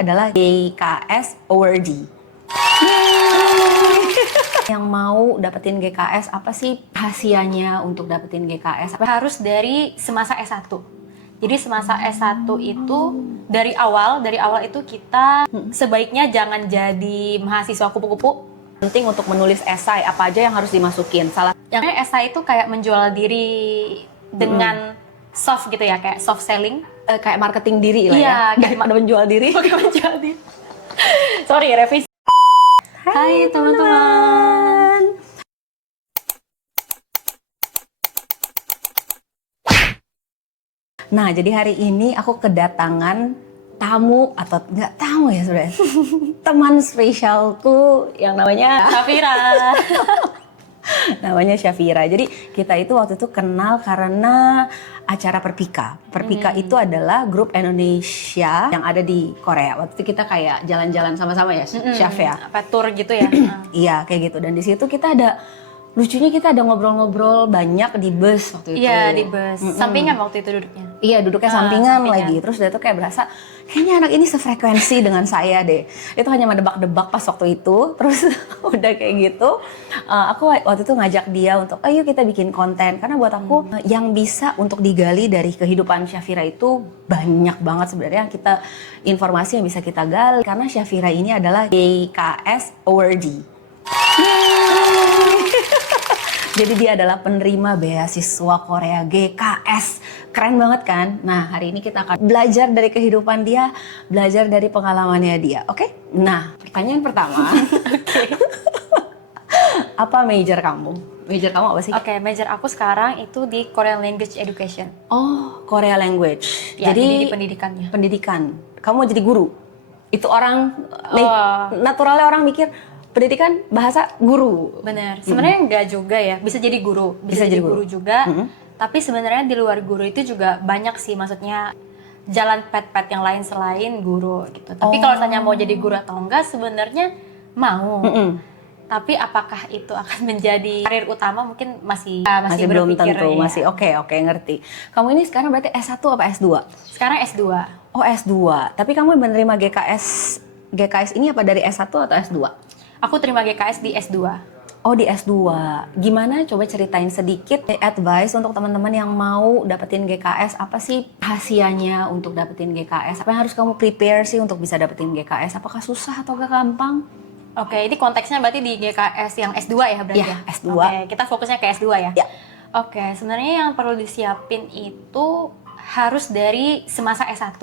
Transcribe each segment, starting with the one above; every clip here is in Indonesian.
adalah GKS Awardee. Yang mau dapetin GKS, apa sih rahasianya untuk dapetin GKS? Harus dari semasa S1. Jadi semasa S1 itu dari awal itu kita sebaiknya jangan jadi mahasiswa kupu-kupu. Penting untuk menulis esai, apa aja yang harus dimasukin? Yang esai itu kayak menjual diri dengan soft gitu ya, kayak soft selling. Kayak marketing diri lah Iya, ya, daripada menjual diri. Bukan menjual diri. Sorry, revisi. Hai teman-teman. Nah, jadi hari ini aku kedatangan tamu atau nggak tamu ya sebenarnya, teman spesialku yang namanya Syafira. namanya Syafira. Jadi kita itu waktu itu kenal karena acara Perpika. Perpika itu adalah grup Indonesia yang ada di Korea. Waktu itu kita kayak jalan-jalan sama-sama ya, Syaf ya. Apa tour gitu ya? Iya kayak gitu. Dan di situ kita ada lucunya, kita ada ngobrol-ngobrol banyak di bus waktu itu. Iya, di bus. Sampingan waktu itu duduknya. Iya, duduknya sampingan lagi. Terus dia tuh kayak berasa, kayaknya anak ini sefrekuensi dengan saya deh. Itu hanya mendebak-debak pas waktu itu. Terus udah kayak gitu, aku waktu itu ngajak dia untuk, ayo kita bikin konten. Karena buat aku, yang bisa untuk digali dari kehidupan Syafira itu banyak banget sebenarnya. Kita informasi yang bisa kita gali. Karena Syafira ini adalah GKS Awardee. Jadi dia adalah penerima beasiswa Korea GKS. Keren banget kan? Nah, hari ini kita akan belajar dari kehidupan dia, belajar dari pengalamannya dia. Oke? Nah, pertanyaan pertama. Apa major kamu? Major kamu apa sih? Oke, major aku sekarang itu di Korean Language Education. Oh, Korea Language. Ya, jadi di pendidikannya. Pendidikan. Kamu mau jadi guru? Itu orang, naturalnya orang mikir, pendidikan bahasa guru. Bener. Sebenarnya enggak juga ya. Bisa jadi guru. Bisa jadi guru juga. Tapi sebenarnya di luar guru itu juga banyak sih. Maksudnya jalan pet-pet yang lain selain guru gitu. Tapi kalau tanya mau jadi guru atau enggak, sebenarnya mau. Tapi apakah itu akan menjadi karir utama, mungkin masih belum berpikir, tentu. ya. Masih oke, ngerti. Kamu ini sekarang berarti S1 apa S2? Sekarang S2. Oh, S2. Tapi kamu menerima GKS ini apa dari S1 atau S2? Aku terima GKS di S2. Oh, di S2. Gimana? Coba ceritain sedikit advice untuk teman-teman yang mau dapetin GKS. Apa sih rahasianya untuk dapetin GKS? Apa yang harus kamu prepare sih untuk bisa dapetin GKS? Apakah susah atau gak gampang? Oke, ini konteksnya berarti di GKS yang S2 ya berarti ya? S2. Oke, kita fokusnya ke S2 ya? Ya. Oke, sebenarnya yang perlu disiapin itu harus dari semasa S1.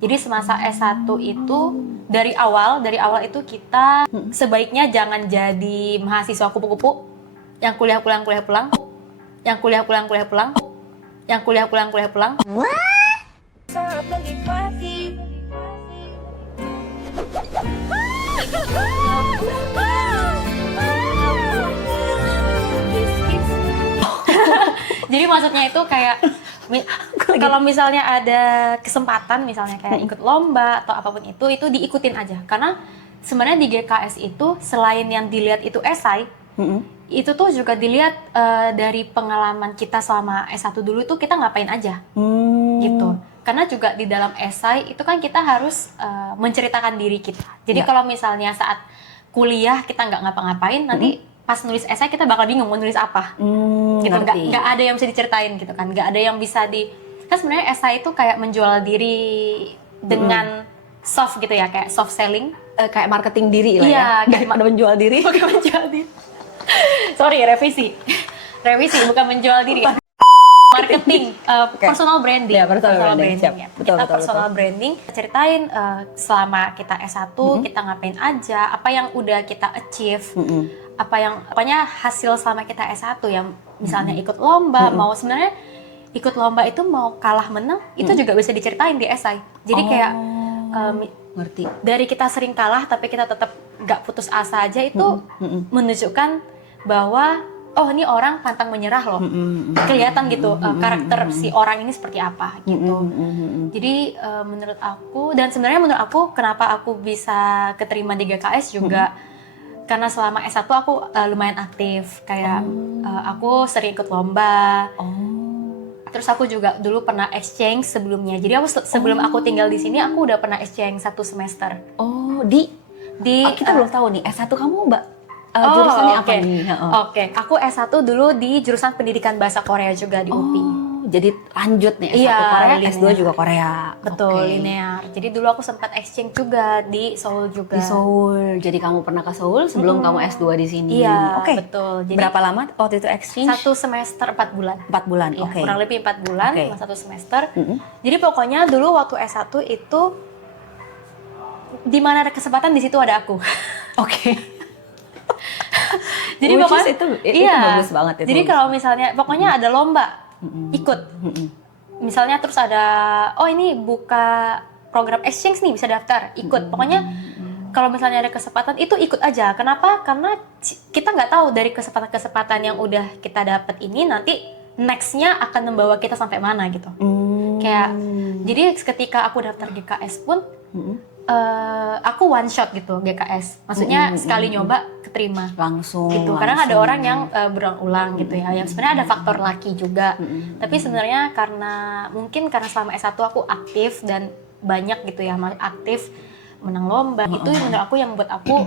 Jadi semasa S1 itu dari awal itu kita sebaiknya jangan jadi mahasiswa kupu-kupu yang kuliah pulang, yang kuliah pulang. Sangat menikmati. Jadi maksudnya itu kayak kalau misalnya ada kesempatan, misalnya kayak ikut lomba atau apapun itu diikutin aja. Karena sebenarnya di GKS itu selain yang dilihat itu esai, itu tuh juga dilihat dari pengalaman kita selama S1 dulu itu kita ngapain aja, gitu. Karena juga di dalam esai itu kan kita harus menceritakan diri kita. Jadi kalau misalnya saat kuliah kita nggak ngapa-ngapain, nanti pas nulis esai kita bakal bingung mau nulis apa, gitu. Nggak ada yang bisa diceritain gitu kan, nggak ada yang bisa kan sebenarnya esai itu kayak menjual diri dengan soft gitu ya, kayak soft selling, Kayak marketing diri lah iya, ya, daripada menjual diri. bukan menjual diri. Sorry, revisi bukan menjual diri. Marketing, personal branding. Ya, personal branding. Siap. Ya. Betul, Kita betul, personal branding, ceritain selama kita S1 kita ngapain aja, apa yang udah kita achieve, apanya hasil selama kita S1 yang misalnya ikut lomba, mau sebenarnya ikut lomba itu mau kalah menang, itu juga bisa diceritain di esai. Jadi kayak ngerti. dari kita sering kalah tapi kita tetap nggak putus asa aja, itu menunjukkan bahwa oh ini orang pantang menyerah loh, kelihatan gitu karakter si orang ini seperti apa gitu. Jadi menurut aku, dan sebenarnya menurut aku kenapa aku bisa keterima di GKS juga karena selama S1 aku lumayan aktif, kayak aku sering ikut lomba. Terus aku juga dulu pernah exchange sebelumnya. Jadi aku sebelum aku tinggal di sini aku udah pernah exchange 1 semester. Oh, kita belum tahu nih S1 kamu Mbak jurusannya apa nih? Oke, aku S1 dulu di jurusan pendidikan bahasa Korea juga di UPI. Jadi lanjut nih S1 Iya, Korea, linear. S2 juga Korea. Betul, Oke. linear. Jadi dulu aku sempat exchange juga di Seoul juga. Di Seoul. Jadi kamu pernah ke Seoul sebelum kamu S2 di sini. Iya, Oke. betul. Jadi Berapa lama waktu itu exchange? 1 semester 4 bulan. 4 bulan. Iya, Oke. kurang lebih 4 bulan, Oke. sama 1 semester. Jadi pokoknya dulu waktu S1 itu di mana ada kesempatan di situ ada aku. Oke. Jadi Which is pokoknya itu iya. bagus banget itu. Jadi kalau misalnya pokoknya ada lomba, ikut. Misalnya terus ada ini buka program exchange nih bisa daftar, ikut. Pokoknya kalau misalnya ada kesempatan itu ikut aja. Kenapa? Karena kita nggak tahu dari kesempatan-kesempatan yang udah kita dapat ini nanti next-nya akan membawa kita sampai mana gitu. Kayak jadi ketika aku daftar GKS pun aku one shot gitu GKS. Maksudnya sekali nyoba keterima. langsung Gitu. Kadang ada orang yang berulang-ulang gitu ya. Yang sebenarnya ada faktor laki juga. Tapi sebenarnya mungkin karena selama S1 aku aktif dan banyak gitu ya, aktif menang lomba. Itu menurut aku yang buat aku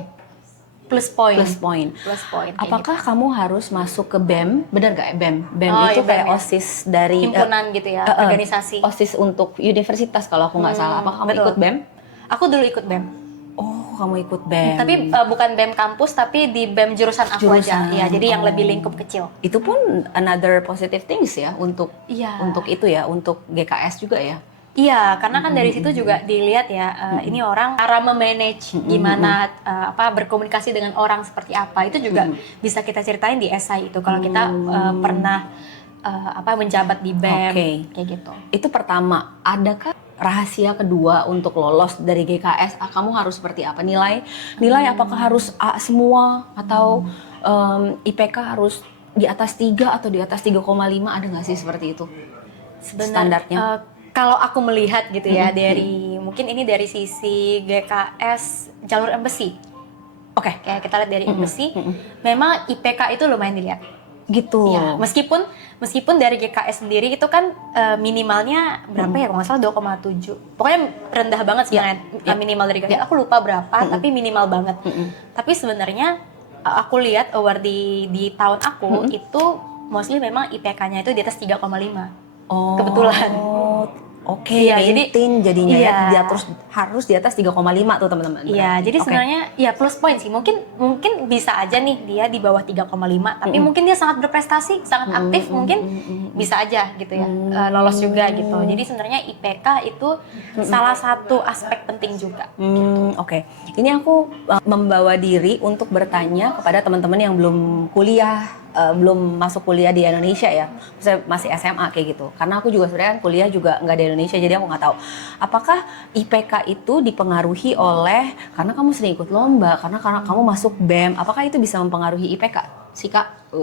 plus point. Plus point. Kayak Apakah kamu harus masuk ke BEM? Benar nggak BEM? BEM Oh, itu iya, kayak BEM ya. OSIS dari himpunan gitu ya, organisasi. OSIS untuk universitas kalau aku nggak salah. Apakah kamu betul. ikut BEM? Aku dulu ikut BEM. Oh, kamu ikut BEM. Tapi bukan BEM kampus, tapi di BEM jurusan aku aja. Jurusan. Iya, jadi yang lebih lingkup kecil. Itu pun another positive things ya untuk Iya. itu ya, untuk GKS juga ya. Iya, karena kan dari situ juga dilihat ya, ini orang cara memanage gimana berkomunikasi dengan orang seperti apa. Itu juga bisa kita ceritain di esai itu kalau kita pernah menjabat di BEM Oke. kayak gitu. Itu pertama, adakah rahasia kedua untuk lolos dari GKS? Kamu harus seperti apa? Nilai apakah harus A semua atau IPK harus di atas 3 atau di atas 3,5? Ada nggak sih seperti itu? Standarnya? Kalau aku melihat gitu ya mungkin ini dari sisi GKS jalur embassy. Oke. Kayak kita lihat dari embassy, memang IPK itu lumayan dilihat. Gitu. Ya, meskipun dari GKS sendiri itu kan minimalnya berapa ya? Kalau nggak salah 2,7. Pokoknya rendah banget sebenarnya minimal dari GKS. Aku lupa berapa, tapi minimal banget. Tapi sebenarnya aku lihat award di tahun aku itu mostly memang IPK-nya itu di atas 3,5. Oh. Kebetulan. Oke, Iya, maintain jadinya iya. ya dia harus di atas 3,5 tuh teman-teman. Iya, Berarti. jadi Oke. sebenarnya ya plus point sih. Mungkin bisa aja nih dia di bawah 3,5, tapi mungkin dia sangat berprestasi, sangat aktif, mungkin bisa aja gitu ya. Lolos juga gitu. Jadi sebenarnya IPK itu salah satu aspek penting juga. Oke. Ini aku membawa diri untuk bertanya kepada teman-teman yang belum kuliah, belum masuk kuliah di Indonesia ya, saya masih SMA kayak gitu. Karena aku juga sebenarnya kuliah juga nggak di Indonesia, jadi aku nggak tahu. Apakah IPK itu dipengaruhi oleh karena kamu sering ikut lomba, karena kamu masuk BEM, apakah itu bisa mempengaruhi IPK? Sih Kak?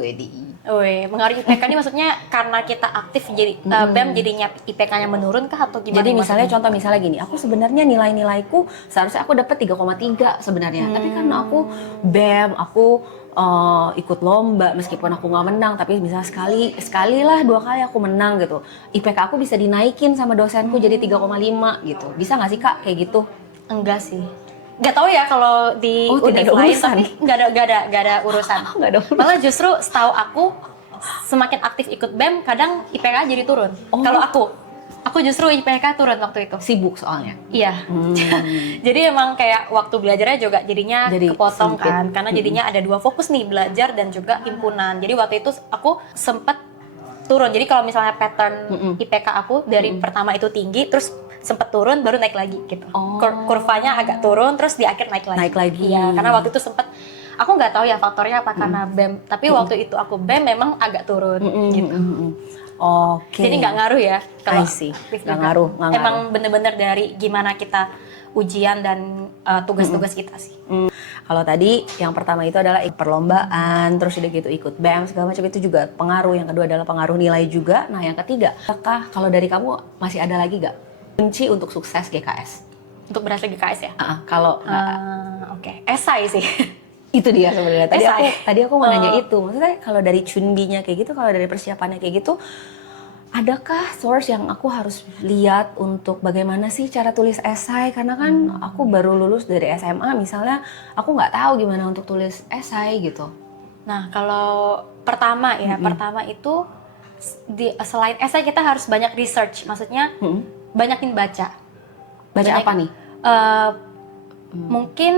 Mengaruhi IPK ini maksudnya karena kita aktif jadi BEM jadinya IPK-nya menurun kah atau gimana? Jadi contoh misalnya gini, aku sebenarnya nilaiku seharusnya aku dapat 3,3 sebenarnya, tapi karena aku BEM, aku ikut lomba meskipun aku nggak menang, tapi misalnya sekali lah 2 kali aku menang gitu, IPK aku bisa dinaikin sama dosenku jadi 3,5 gitu. Bisa nggak sih Kak kayak gitu? Enggak sih. Nggak tahu ya kalau di tidak univ ada lain, urusan. tapi nggak ada urusan. Nggak ada urusan. Malah justru setahu aku semakin aktif ikut BEM kadang IPK jadi turun. Kalau aku justru IPK turun waktu itu. Sibuk soalnya. Iya. Jadi emang kayak waktu belajarnya juga jadinya Jadi kepotong sempit. kan, karena jadinya ada 2 fokus nih, belajar dan juga himpunan. Jadi waktu itu aku sempet turun. Jadi kalau misalnya pattern IPK aku dari pertama itu tinggi, terus sempet turun baru naik lagi gitu. Kurvanya agak turun terus di akhir naik lagi. Naik lagi. Iya, karena waktu itu sempet aku nggak tahu ya faktornya apa karena BEM, tapi waktu itu aku BEM memang agak turun gitu. Oke. Jadi nggak ngaruh ya kalau I see. aktif Nggak juga. ngaruh. Emang bener-bener dari gimana kita ujian dan tugas-tugas kita sih. Kalau tadi yang pertama itu adalah perlombaan, terus udah gitu ikut BEM segala macam, itu juga pengaruh. Yang kedua adalah pengaruh nilai juga. Nah yang ketiga, apakah kalau dari kamu masih ada lagi gak kunci untuk sukses GKS? Untuk berhasil GKS ya? Kalau Oke, esai sih. itu dia sebenarnya. Tadi Esai. aku mau nanya itu. Maksudnya kalau dari cundinya kayak gitu, kalau dari persiapannya kayak gitu, adakah source yang aku harus lihat untuk bagaimana sih cara tulis esai? Karena kan aku baru lulus dari SMA misalnya, aku nggak tahu gimana untuk tulis esai gitu. Nah, kalau pertama pertama itu selain esai kita harus banyak research, maksudnya banyakin baca. Baca apa nih? Mungkin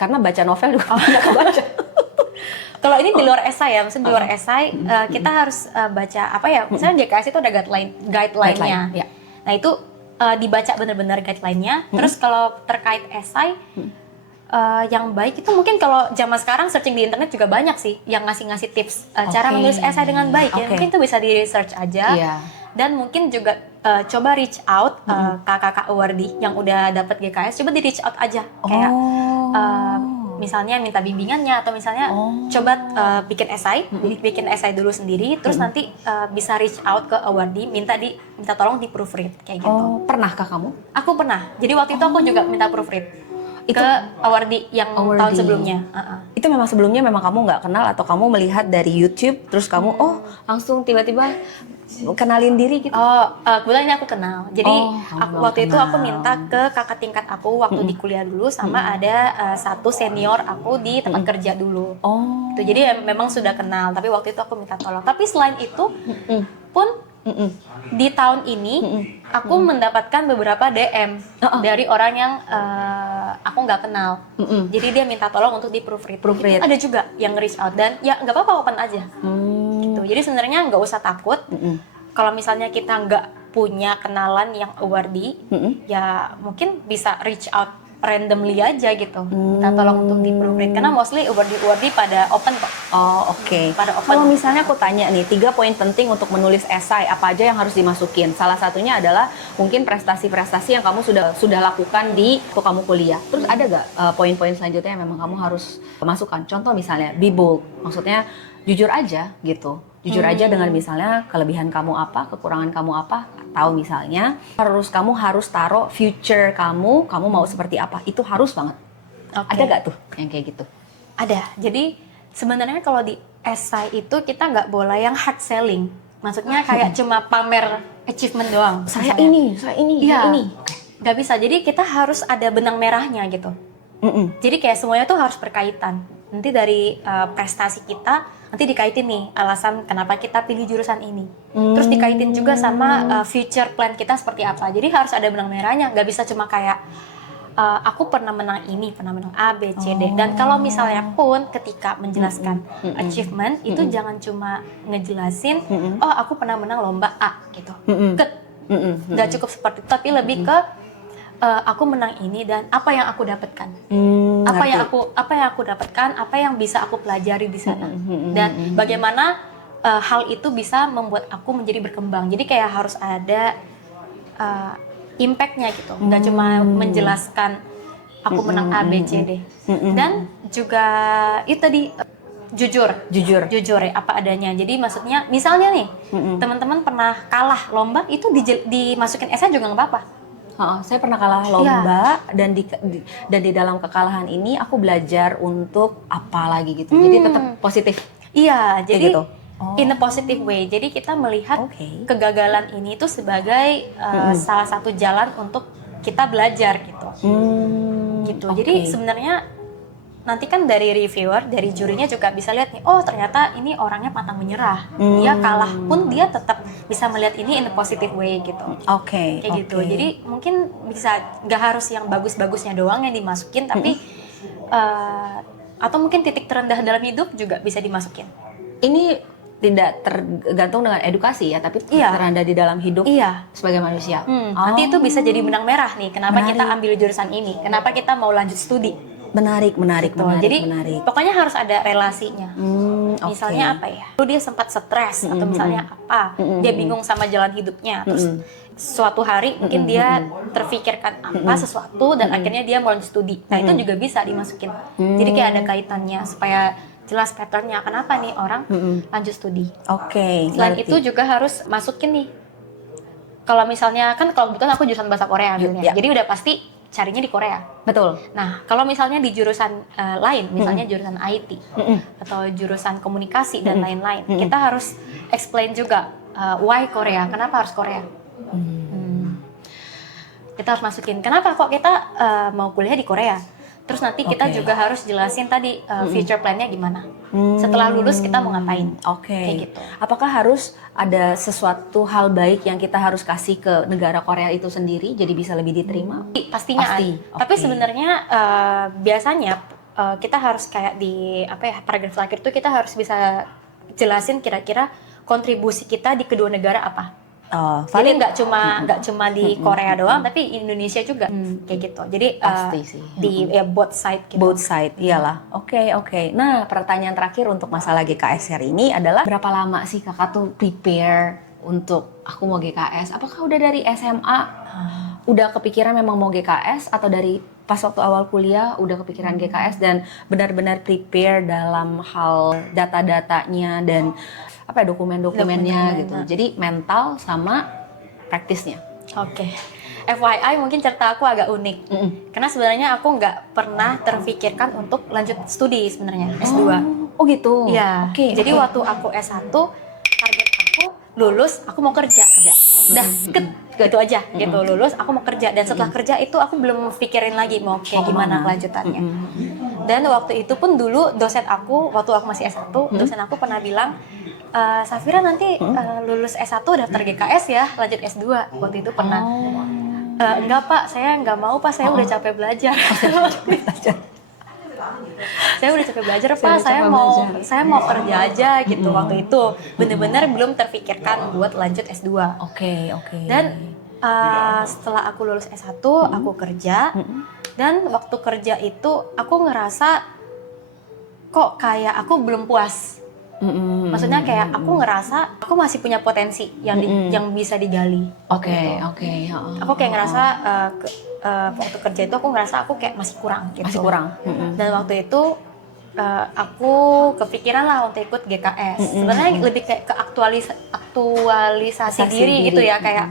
Karena baca novel juga banyak baca. kalau ini di luar esai ya, maksudnya di luar esai kita harus baca apa ya? Misalnya di KS itu ada guideline-nya. Ya. Nah itu dibaca benar-benar guideline-nya. Terus kalau terkait esai yang baik itu mungkin kalau zaman sekarang searching di internet juga banyak sih yang ngasih tips cara menulis esai dengan baik ya. Mungkin itu bisa di research aja. Iya. Dan mungkin juga coba reach out kakak-kakak awardi yang udah dapat GKS, coba di reach out aja kayak misalnya minta bimbingannya atau misalnya coba bikin esai dulu sendiri, terus nanti bisa reach out ke awardi, minta tolong di proofread kayak gitu. Oh, pernahkah kamu? Aku pernah. Jadi waktu itu aku juga minta proofread ke awardi yang tahun sebelumnya. Itu memang sebelumnya memang kamu nggak kenal atau kamu melihat dari YouTube terus kamu langsung tiba-tiba kenalin diri gitu? Kebetulan ini aku kenal. Jadi waktu itu aku kenal. minta ke kakak tingkat aku waktu di kuliah dulu sama ada satu senior aku di tempat kerja dulu. Gitu. Jadi memang sudah kenal. Tapi waktu itu aku minta tolong. Tapi selain itu pun di tahun ini aku mendapatkan beberapa DM dari orang yang aku nggak kenal. Jadi dia minta tolong untuk di proofread. Ada juga yang reach out dan ya nggak apa-apa, open aja. Gitu. Jadi sebenarnya nggak usah takut. Kalau misalnya kita nggak punya kenalan yang awardi, ya mungkin bisa reach out randomly aja gitu. Minta tolong untuk di proofread karena mostly awardi pada open kok. Oh, oke. Pada open. Kalau misalnya aku tanya nih, 3 poin penting untuk menulis esai, apa aja yang harus dimasukin? Salah satunya adalah mungkin prestasi-prestasi yang kamu sudah lakukan di waktu kamu kuliah. Terus ada nggak poin-poin selanjutnya yang memang kamu harus masukkan? Contoh misalnya, be bold. Maksudnya jujur aja gitu. Jujur aja dengan misalnya kelebihan kamu apa, kekurangan kamu apa, atau misalnya kamu harus taruh future kamu mau seperti apa. Itu harus banget. Ada nggak tuh yang kayak gitu? Ada. Jadi sebenarnya kalau di esai itu kita nggak boleh yang hard selling. Maksudnya kayak cuma pamer achievement doang. Saya misalnya. ini. Nggak bisa. Jadi kita harus ada benang merahnya gitu. Jadi kayak semuanya tuh harus berkaitan. Nanti dari prestasi kita, nanti dikaitin nih alasan kenapa kita pilih jurusan ini. Terus dikaitin juga sama future plan kita seperti apa. Jadi harus ada benang merahnya. Nggak bisa cuma kayak aku pernah menang ini, pernah menang A, B, C, D. Dan kalau misalnya pun ketika menjelaskan achievement, itu jangan cuma ngejelasin, oh aku pernah menang lomba A gitu. Nggak cukup seperti itu, tapi lebih ke aku menang ini dan apa yang aku dapatkan. Apa yang aku dapatkan, apa yang bisa aku pelajari di sana. Dan bagaimana hal itu bisa membuat aku menjadi berkembang. Jadi kayak harus ada impact-nya gitu, nggak cuma menjelaskan aku menang A, B, C, D. Dan juga itu tadi jujur ya apa adanya. Jadi maksudnya misalnya nih teman-teman pernah kalah lomba itu dimasukin esai juga nggak apa-apa. Saya pernah kalah lomba dan di dalam kekalahan ini aku belajar untuk apa lagi gitu. Jadi tetap positif. Iya, jadi gitu. in a positive way. Jadi kita melihat kegagalan ini itu sebagai salah satu jalan untuk kita belajar gitu. Gitu. Jadi sebenarnya nanti kan dari reviewer, dari jurinya juga bisa lihat nih, oh ternyata ini orangnya pantang menyerah. Dia kalah pun dia tetap bisa melihat ini in a positive way gitu. Kayak gitu. Jadi mungkin bisa nggak harus yang bagus-bagusnya doang yang dimasukin, tapi atau mungkin titik terendah dalam hidup juga bisa dimasukin. Ini tidak tergantung dengan edukasi ya, tapi terendah di dalam hidup sebagai manusia. Nanti itu bisa jadi benang merah nih, kenapa kita ambil jurusan ini, kenapa kita mau lanjut studi. Menarik. Jadi pokoknya harus ada relasinya. Misalnya apa ya? Lalu dia sempat stres atau misalnya apa? Dia bingung sama jalan hidupnya. Terus suatu hari mungkin dia terfikirkan apa sesuatu dan akhirnya dia mau lanjut studi. Nah itu juga bisa dimasukin. Jadi kayak ada kaitannya supaya jelas patternnya kenapa nih orang lanjut studi. Selain itu juga harus masukin nih. Kalau misalnya kan kalau kebetulan aku jurusan bahasa Korea ambilnya. Jadi udah pasti carinya di Korea. Betul. Nah, kalau misalnya di jurusan lain, misalnya jurusan IT atau jurusan komunikasi dan lain-lain, kita harus explain juga why Korea? Kenapa harus Korea? Kita harus masukin kenapa kok kita mau kuliah di Korea. Terus nanti kita juga harus jelasin tadi future plan-nya gimana. Setelah lulus kita mau ngapain. Kayak gitu. Apakah harus ada sesuatu hal baik yang kita harus kasih ke negara Korea itu sendiri jadi bisa lebih diterima? Pastinya Pasti. ada. Tapi sebenarnya biasanya kita harus kayak di paragraf terakhir tuh kita harus bisa jelasin kira-kira kontribusi kita di kedua negara apa. Jadi nggak cuma di Korea doang, tapi Indonesia juga kayak gitu. Jadi pasti sih di both side gitu. Both side, iyalah. Oke. Nah, pertanyaan terakhir untuk masalah GKS hari ini adalah berapa lama sih kakak tuh prepare untuk aku mau GKS? Apakah udah dari SMA udah kepikiran memang mau GKS atau dari pas waktu awal kuliah udah kepikiran GKS dan benar-benar prepare dalam hal data-datanya dan dokumen-dokumennya gitu. Jadi mental sama praktisnya. Oke. FYI mungkin cerita aku agak unik. Karena sebenarnya aku nggak pernah terfikirkan untuk lanjut studi sebenarnya S2. Oh gitu. Iya. Jadi waktu aku S1 target aku lulus, aku mau kerja. Udah gitu aja gitu, lulus aku mau kerja dan setelah kerja itu aku belum pikirin lagi mau kayak gimana kelanjutannya. Dan waktu itu pun dulu dosen aku waktu aku masih S1, dosen aku pernah bilang Safira nanti lulus S1 daftar GKS ya, lanjut S2. Waktu itu pernah. Enggak Pak, saya nggak mau Pak, saya udah capek belajar. Saya udah capek belajar Pak, saya mau kerja aja gitu. Waktu itu bener-bener belum terfikirkan buat lanjut S2. Oke. Dan setelah aku lulus S1, aku kerja. Dan waktu kerja itu aku ngerasa kok kayak aku belum puas. Maksudnya kayak aku ngerasa aku masih punya potensi yang bisa digali. Oke. Aku kayak ngerasa waktu kerja itu aku ngerasa aku kayak masih kurang gitu. Masih kurang. Dan waktu itu aku kepikiran lah untuk ikut GKS. Sebenarnya lebih kayak ke aktualisasi diri gitu ya, kayak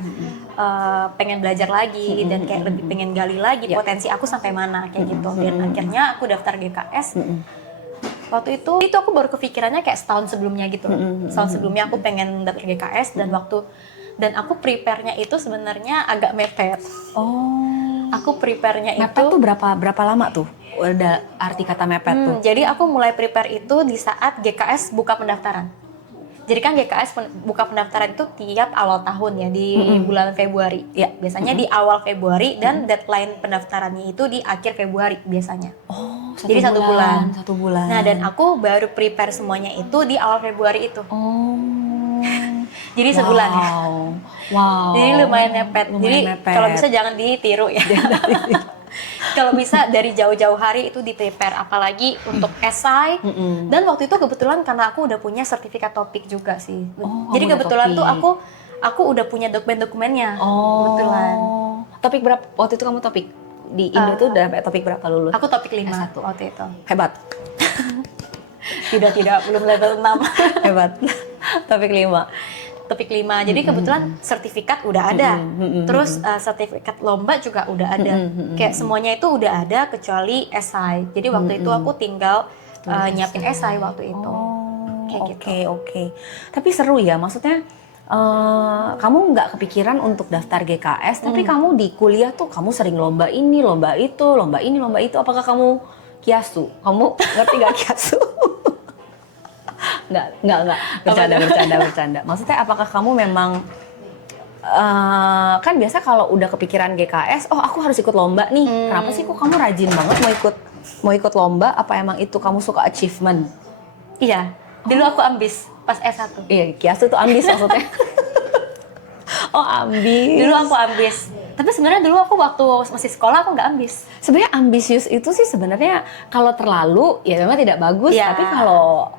pengen belajar lagi dan kayak lebih pengen gali lagi potensi aku sampai mana kayak gitu. Dan akhirnya aku daftar GKS. Waktu itu aku baru kepikirannya kayak setahun sebelumnya gitu. Setahun sebelumnya aku pengen daftar GKS dan aku prepare-nya itu sebenarnya agak mepet. Aku prepare-nya itu mepet tuh berapa lama tuh? Udah arti kata mepet tuh. Jadi aku mulai prepare itu di saat GKS buka pendaftaran. Jadi kan GKS buka pendaftaran itu tiap awal tahun ya, di bulan Februari. Ya, biasanya di awal Februari dan deadline pendaftarannya itu di akhir Februari biasanya. Jadi satu bulan. Nah, dan aku baru prepare semuanya itu di awal Februari itu. Jadi sebulan ya. Wow. Jadi lumayan mepet. Jadi kalau bisa jangan ditiru ya. Kalau bisa dari jauh-jauh hari itu di prepare, apalagi untuk esai. Dan waktu itu kebetulan karena aku udah punya sertifikat topik juga sih. Jadi kebetulan tuh aku udah punya dokumen-dokumennya. Kebetulan. Topik berapa? Waktu itu kamu topik di Indo tuh udah topik berapa lulus? Aku topik 5 waktu itu. Hebat. Tidak, belum level 6. Hebat. Topik 5. Jadi kebetulan sertifikat udah ada. Terus sertifikat lomba juga udah ada. Kayak semuanya itu udah ada kecuali esai. Jadi waktu itu aku tinggal nyiapin esai waktu itu. Oke. Tapi seru ya, maksudnya kamu nggak kepikiran untuk daftar GKS, tapi kamu di kuliah tuh kamu sering lomba ini, lomba itu. Apakah kamu kiasu? Kamu ngerti nggak kiasu? Nggak. Bercanda. Maksudnya apakah kamu memang kan biasa kalau udah kepikiran GKS, aku harus ikut lomba nih. Kenapa sih kok kamu rajin banget mau ikut lomba? Apa emang itu kamu suka achievement? Iya. Dulu aku ambis pas S1. Iya, kiasu tuh ambis maksudnya. Ambis. Dulu aku ambis. Tapi sebenarnya dulu aku waktu masih sekolah aku nggak ambis. Sebenarnya ambisius itu sih sebenarnya kalau terlalu ya memang tidak bagus. Ya. Tapi kalau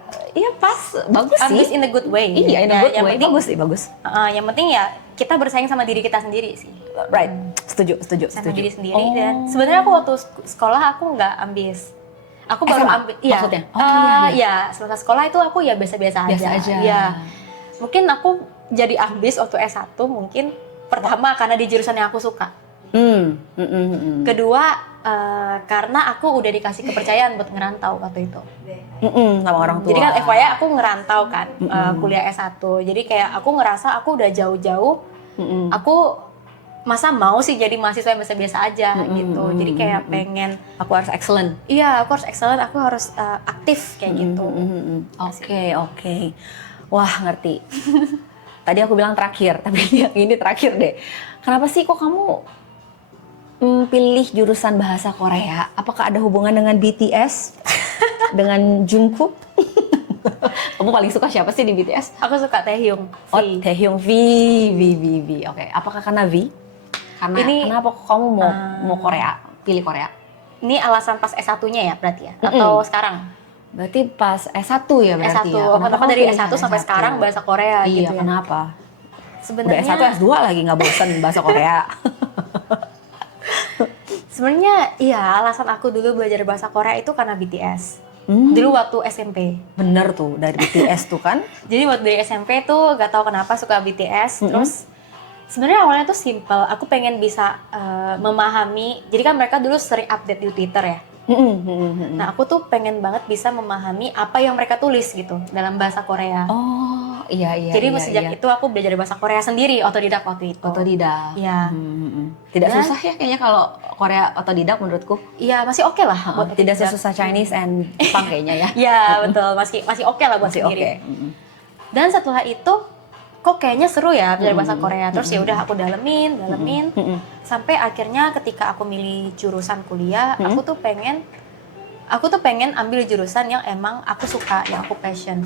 pas bagus sih. Ambis in a good way. Iya, in a good way. Penting, bagus. Yang penting ya kita bersaing sama diri kita sendiri sih. Right. Setuju. Sama diri sendiri dan sebenarnya aku waktu sekolah aku nggak ambis. Aku baru ambis. Iya. Maksudnya? Iya. Semasa sekolah itu aku ya biasa-biasa aja. Iya. Mungkin aku jadi ambis waktu S1 mungkin pertama karena di jurusan yang aku suka. Kedua, karena aku udah dikasih kepercayaan buat ngerantau waktu itu. Sama orang tua. Jadi kan FYI aku ngerantau kan, kuliah S1. Jadi kayak aku ngerasa aku udah jauh-jauh, aku masa mau sih jadi mahasiswa yang biasa-biasa aja gitu. Jadi kayak pengen, aku harus excellent. iya aku harus excellent, aku harus aktif kayak gitu. Oke. Wah, ngerti. Tadi aku bilang terakhir, tapi yang ini terakhir deh. Kenapa sih kok kamu pilih jurusan bahasa Korea? Apakah ada hubungan dengan BTS? Dengan Jungkook? Kamu paling suka siapa sih di BTS? Aku suka Taehyung. V. Oh, Taehyung V. Oke, apakah karena V? Kenapa kok kamu mau Korea? Pilih Korea? Ini alasan pas S1-nya ya berarti ya? Atau sekarang? Berarti pas S1 ya berarti S1. ya? Kenapa kamu dari pilih S1 sampai sekarang bahasa Korea iya, gitu ya? kenapa? Sebenarnya Udah S1, S2 lagi nggak bosen bahasa Korea. Sebenarnya iya, alasan aku dulu belajar bahasa Korea itu karena BTS. Dulu waktu SMP. Bener tuh, dari BTS tuh kan? Jadi waktu dari SMP tuh gak tahu kenapa suka BTS. Terus sebenarnya awalnya tuh simple. Aku pengen bisa memahami. Jadi kan mereka dulu sering update di Twitter ya. Nah aku tuh pengen banget bisa memahami apa yang mereka tulis gitu dalam bahasa Korea. Oh iya. Jadi sejak itu aku belajar bahasa Korea sendiri, otodidak waktu itu. Otodidak. Iya. Tidak Dan- susah ya kayaknya kalau Korea otodidak menurutku. Iya masih oke lah buat Tidak otodidak. sesusah Chinese and Jepang kayaknya ya. Iya betul, masih oke lah buat Masih oke. sendiri. Dan setelah itu kok kayaknya seru ya belajar bahasa Korea. Terus ya udah aku dalemin sampai akhirnya ketika aku milih jurusan kuliah, aku tuh pengen ambil jurusan yang emang aku suka, yang aku passion.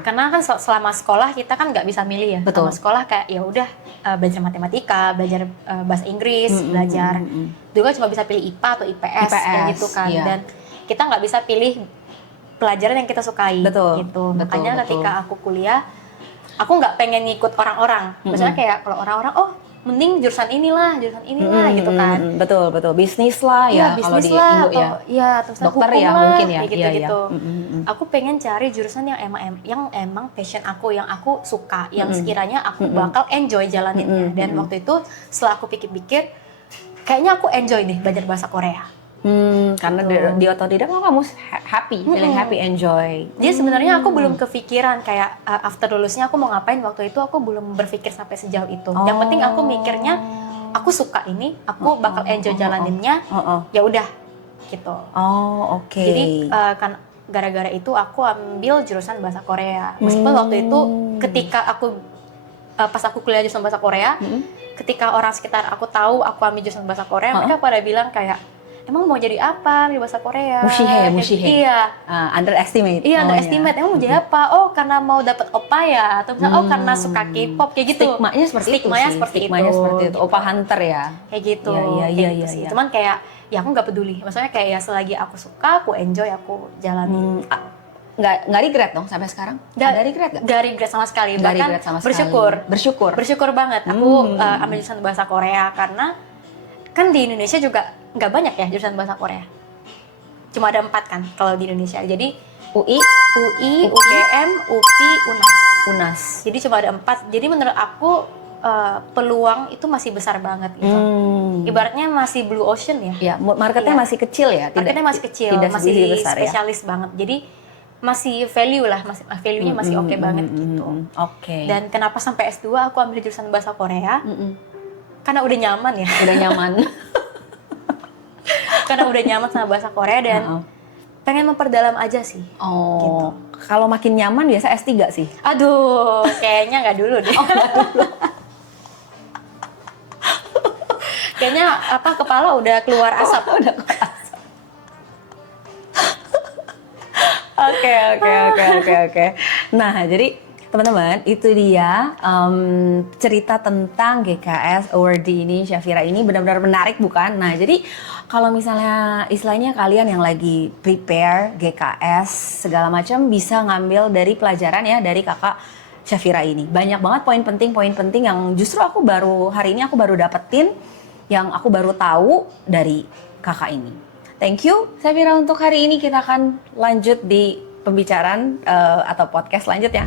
Karena kan selama sekolah kita kan nggak bisa milih ya. Betul. Selama sekolah kayak ya udah belajar matematika, belajar bahasa Inggris, belajar. Dulu kan cuma bisa pilih IPA atau IPS kayak gitu kan. iya. Dan kita nggak bisa pilih pelajaran yang kita sukai. Betul, Gitu. betul, Makanya betul. ketika aku kuliah, aku nggak pengen ngikut orang-orang. Misalnya kayak kalau orang-orang, oh mending jurusan inilah gitu kan. Betul. Bisnis lah ya kalau di Indo ya. Iya, terus Dokter hukum ya lah, mungkin ya. kayak gitu-gitu. Iya. Aku pengen cari jurusan yang emang passion aku, yang aku suka, yang sekiranya aku bakal enjoy jalaninnya. Dan waktu itu setelah aku pikir-pikir, kayaknya aku enjoy nih belajar bahasa Korea. Karena di otodidak kamu happy, feeling happy, enjoy. Jadi sebenarnya aku belum kepikiran kayak after lulusnya aku mau ngapain, waktu itu aku belum berpikir sampai sejauh itu. Yang penting aku mikirnya aku suka ini, aku bakal enjoy jalaninnya. Ya udah gitu. Oh, oke. Jadi kan gara-gara itu aku ambil jurusan bahasa Korea. Meskipun waktu itu ketika aku pas aku kuliah jurusan bahasa Korea, ketika orang sekitar aku tahu aku ambil jurusan bahasa Korea, mereka pada bilang kayak, emang mau jadi apa di bahasa Korea? Mushihe. Iya. Underestimate. Iya, underestimate. Emang mau jadi apa? Oh, karena mau dapat opa ya? Atau misalnya, oh karena suka K-pop kayak gitu. Stigmanya seperti Stigmanya itu sih. seperti Stigmanya itu. seperti itu. Gitu. Opa hunter ya. Kayak gitu. Iya, Kayak iya, sih. iya. Cuman kayak, ya aku nggak peduli. Maksudnya kayak ya selagi aku suka, aku enjoy, aku jalanin. Nggak regret dong sampai sekarang? Ada regret nggak? Gak regret sama sekali. Nggak Bahkan regret sama sekali. bersyukur. Bersyukur banget. Aku ambil jurusan bahasa Korea karena kan di Indonesia juga nggak banyak ya jurusan bahasa Korea. Cuma ada 4 kan kalau di Indonesia. Jadi UI, UGM, UPI, UNAS. Jadi cuma ada 4. Jadi menurut aku peluang itu masih besar banget gitu. Ibaratnya masih blue ocean ya. Ya, marketnya Iya. masih kecil ya. Marketnya masih kecil, tidak masih segitu besar ya. spesialis banget. Jadi masih value lah, value-nya masih oke banget gitu. Oke. Dan kenapa sampai S2 aku ambil jurusan bahasa Korea? Karena udah nyaman ya. Udah nyaman. Karena udah nyaman sama bahasa Korea dan pengen memperdalam aja sih. Oh, Gitu. kalau makin nyaman biasa S3 sih. Aduh, kayaknya nggak dulu deh. Kayaknya kepala udah keluar asap. Oke. Nah, jadi teman-teman, itu dia cerita tentang GKS Awardee ini, Syafira ini benar-benar menarik bukan? Nah, jadi kalau misalnya istilahnya kalian yang lagi prepare GKS segala macam bisa ngambil dari pelajaran ya dari kakak Syafira ini. Banyak banget poin penting yang justru hari ini aku baru dapetin, yang aku baru tahu dari kakak ini. Thank you Syafira untuk hari ini. Kita akan lanjut di pembicaraan atau podcast selanjutnya.